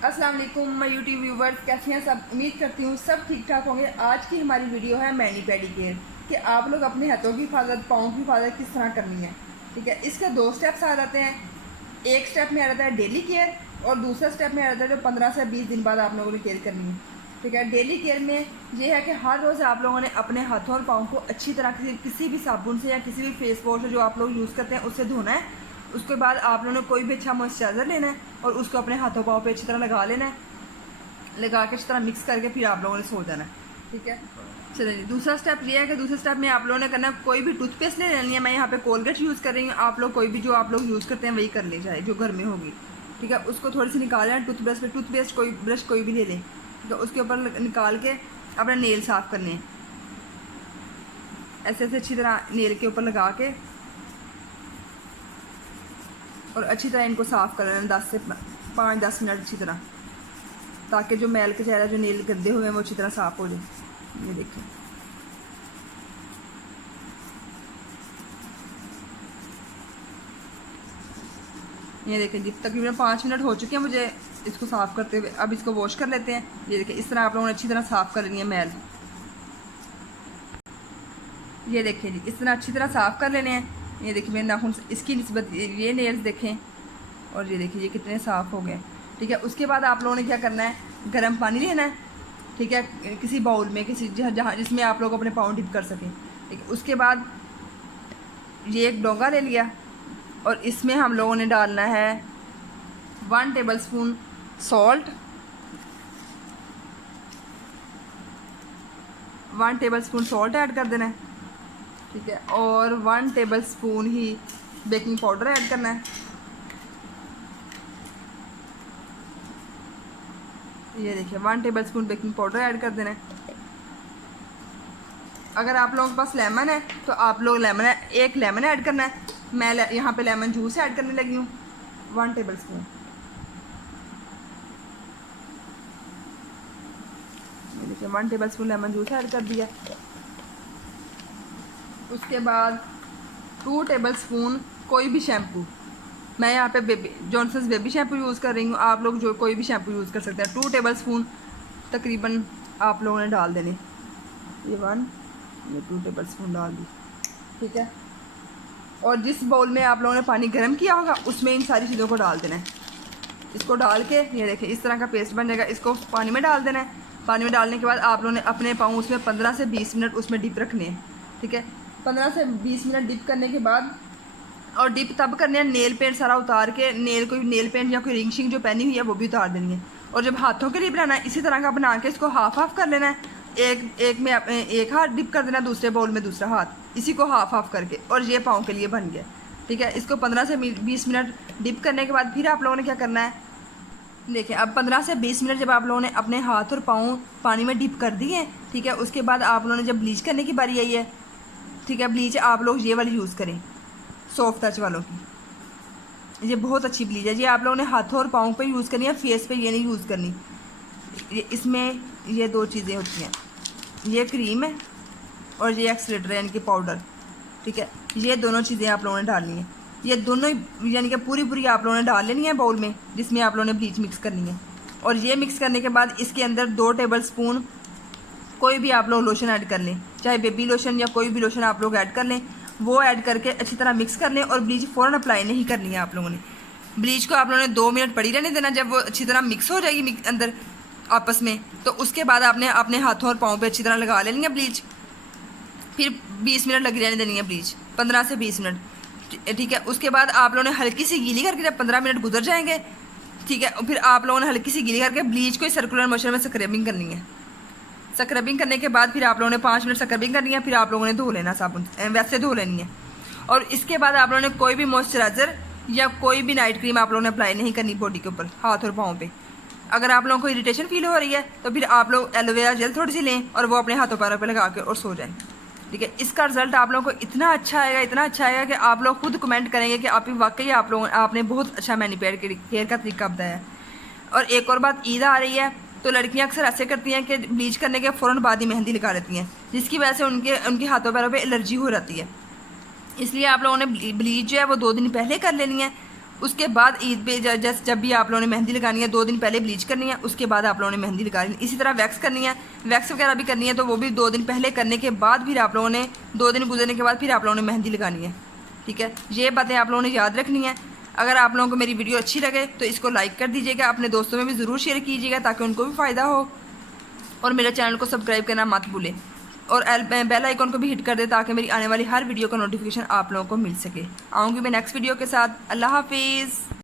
अस्सलाम वालेकुम मैं यूट्यूब व्यूवर्स, कैसे हैं सब। उम्मीद करती हूँ सब ठीक ठाक होंगे। आज की हमारी वीडियो है मैनी पेडी केयर कि आप लोग अपने हाथों की हिफाजत, पाँव की हिफाजत किस तरह करनी है। ठीक है, इसके दो स्टेप्स आ जाते हैं। एक स्टेप में आ जाता है डेली केयर और दूसरा स्टेप में आ जाता है जो 15 से 20 दिन बाद आप लोगों ने केयर करनी है। ठीक है, डेली केयर में ये है कि हर रोज़ आप लोगों ने अपने हाथों और पाँव को अच्छी तरह किसी भी साबुन से या किसी भी फेस वॉश जो आप लोग यूज़ करते हैं उससे धोना है। उसके बाद आप लोगों ने कोई भी अच्छा मॉइस्चराइज़र लेना है और उसको अपने हाथों पाँव पे अच्छी तरह लगा लेना है। लगा के अच्छी तरह मिक्स करके फिर आप लोगों ने सो जाना है। ठीक है, चलिए जी। दूसरा स्टेप ये है कि दूसरे स्टेप में आप लोगों ने करना है, कोई भी टूथपेस्ट ले लेनी है। मैं यहाँ पे कोलगेट यूज़ कर रही हूँ, आप लोग कोई भी जो आप लोग यूज़ करते हैं वही कर ले जाए जो घर में होगी। ठीक है, उसको थोड़ी सी निकाल लेना टूथब्रश पे, टूथपेस्ट कोई ब्रश कोई भी ले लें। ठीक है, उसके ऊपर निकाल के अपने नेल साफ़ करने हैं। ऐसे ऐसे अच्छी तरह नेल के ऊपर लगा के और अच्छी तरह इनको साफ़ कर लेना 10 से 5-10 मिनट अच्छी तरह, ताकि जो मैल के चेहरा जो नेल गंदे हुए हैं वो अच्छी तरह साफ़ हो जाए। ये देखिए, ये देखिए जी, तकरीबन 5 मिनट हो चुके हैं मुझे इसको साफ़ करते हुए। अब इसको वॉश कर लेते हैं। ये देखिए, इस तरह आप लोगों ने अच्छी तरह साफ़ कर लेनी है मैल। ये देखिए जी, इस तरह अच्छी तरह साफ़ कर लेने हैं। ये देखिए मेरे नाखून इसकी निस्बत ये नेल्स देखें और ये देखिए ये कितने साफ़ हो गए। ठीक है, उसके बाद आप लोगों ने क्या करना है, गर्म पानी लेना है। ठीक है, किसी बाउल में, किसी जहाँ जिसमें आप लोग अपने पाँव डिप कर सकें। ठीक है, उसके बाद ये एक डोंगा ले लिया और इसमें हम लोगों ने डालना है 1 tablespoon salt, 1 tablespoon salt add कर देना है। ठीक है, और 1 टेबलस्पून ही बेकिंग पाउडर ऐड करना है। ये देखिए 1 टेबलस्पून बेकिंग पाउडर ऐड कर देना है। अगर आप लोगों के पास लेमन है तो आप लोग एक लेमन ऐड करना है। मैं यहाँ पे लेमन जूस ऐड करने लगी हूँ 1 टेबलस्पून। ये देखिए 1 टेबलस्पून लेमन जूस ऐड कर दिया। उसके बाद 2 टेबलस्पून कोई भी शैम्पू, मैं यहाँ पे जॉनसन्स बेबी शैम्पू यूज़ कर रही हूँ। आप लोग जो कोई भी शैम्पू यूज़ कर सकते हैं। 2 टेबलस्पून तकरीबन आप लोगों ने डाल देने। ये 2 टेबलस्पून डाल दी। ठीक है, और जिस बाउल में आप लोगों ने पानी गर्म किया होगा उसमें इन सारी चीज़ों को डाल देना है। इसको डाल के ये देखिए इस तरह का पेस्ट बन जाएगा। इसको पानी में डाल देना है। पानी में डालने के बाद आप लोगों ने अपने पाँव उसमें 15 से 20 मिनट उसमें डिप रखने हैं। ठीक है, 15 से 20 मिनट डिप करने के बाद, और डिप तब करने हैं नेल पेंट सारा उतार के, कोई नेल पेंट या कोई रिंग शिंग जो पहनी हुई है वो भी उतार देनी है। और जब हाथों के लिए बनाना है इसी तरह का बना के इसको हाफ कर लेना है। एक में एक हाथ डिप कर देना, दूसरे बाउल में दूसरा हाथ, इसी को हाफ करके, और ये पाँव के लिए बन गया। ठीक है, इसको 15 से 20 मिनट डिप करने के बाद फिर आप लोगों ने क्या करना है, देखिए अब 15 से 20 मिनट जब आप लोगों ने अपने हाथ और पाँव पानी में डिप कर दिए। ठीक है, उसके बाद आप लोगों ने जब ब्लीच करने की बारी आई है, ठीक है, ब्लीच आप लोग ये वाली यूज़ करें, सॉफ्ट टच वालों की। ये बहुत अच्छी ब्लीच है। ये आप लोगों ने हाथों और पाँव पे यूज़ करनी है, फेस पे ये नहीं यूज़ करनी। इसमें ये 2 चीज़ें होती हैं, ये क्रीम है और ये एक्सलेटर यानी कि पाउडर। ठीक है, ये दोनों चीज़ें आप लोगों ने डालनी है। ये दोनों यानी कि पूरी आप लोगों ने डाल लेनी है बाउल में जिसमें आप लोगों ने ब्लीच मिक्स करनी है। और ये मिक्स करने के बाद इसके अंदर 2 टेबलस्पून कोई भी आप लोग लोशन ऐड कर लें, चाहे बेबी लोशन या कोई भी लोशन आप लोग ऐड कर लें। वो ऐड करके अच्छी तरह मिक्स कर लें और ब्लीच फ़ौरन अप्लाई नहीं करनी है आप लोगों ने। ब्लीच को आप लोगों ने 2 मिनट पड़ी रहने देना। जब वो अच्छी तरह मिक्स हो जाएगी अंदर आपस में, तो उसके बाद आपने अपने हाथों और पाँव पे अच्छी तरह लगा लेनी है ब्लीच। फिर 20 मिनट लगी रहने देनी है ब्लीच, 15 से 20 मिनट। ठीक है, उसके बाद आप लोगों ने हल्की सी गीली करके, जब 15 मिनट गुजर जाएंगे, ठीक है, फिर आप लोगों ने हल्की सी गीली करके ब्लीच को सर्कुलर मोशन में स्क्रबिंग करनी है। स्क्रबिंग करने के बाद फिर आप लोगों ने 5 मिनट स्क्रबिंग करनी है। फिर आप लोगों ने धो लेना, साबुन वैसे धो लेनी है। और इसके बाद आप लोगों ने कोई भी मॉइस्चराइज़र या कोई भी नाइट क्रीम आप लोगों ने अप्लाई नहीं करनी बॉडी के ऊपर, हाथ और पाँव पे। अगर आप लोगों को इरिटेशन फील हो रही है तो फिर आप लोग एलोवेरा जेल थोड़ी सी लें और वो अपने हाथों पैरों पे लगा के और सो जाएं। ठीक है, इसका रिजल्ट आप लोगों को इतना अच्छा आएगा कि आप लोग खुद कमेंट करेंगे कि आप वाकई आपने बहुत अच्छा मैनी केयर का तरीका बताया है। और एक और बात, ईद आ रही है तो लड़कियां अक्सर ऐसे करती हैं कि ब्लीच करने के फ़ौरन बाद ही मेहंदी लगा लेती हैं, जिसकी वजह से उनके हाथों पैरों पे एलर्जी हो जाती है। इसलिए आप लोगों ने ब्लीच जो है वो 2 दिन पहले कर लेनी है उसके बाद ईद पे जैसे जब भी आप लोगों ने मेहंदी लगानी है 2 दिन पहले ब्लीच करनी है, उसके बाद आप लोगों ने मेहंदी लगानी है। इसी तरह वैक्स करनी है, वैक्स वगैरह भी करनी है, तो वो भी 2 दिन पहले करने के बाद फिर आप लोगों ने 2 दिन गुजरने के बाद फिर आप लोगों ने मेहंदी लगानी है। ठीक है, ये बातें आप लोगों ने याद रखनी है। अगर आप लोगों को मेरी वीडियो अच्छी लगे तो इसको लाइक कर दीजिएगा, अपने दोस्तों में भी ज़रूर शेयर कीजिएगा ताकि उनको भी फ़ायदा हो, और मेरे चैनल को सब्सक्राइब करना मत भूलें, और बेल आइकन को भी हिट कर दे ताकि मेरी आने वाली हर वीडियो का नोटिफिकेशन आप लोगों को मिल सके। आऊँगी मैं नेक्स्ट वीडियो के साथ। अल्लाह हाफिज़।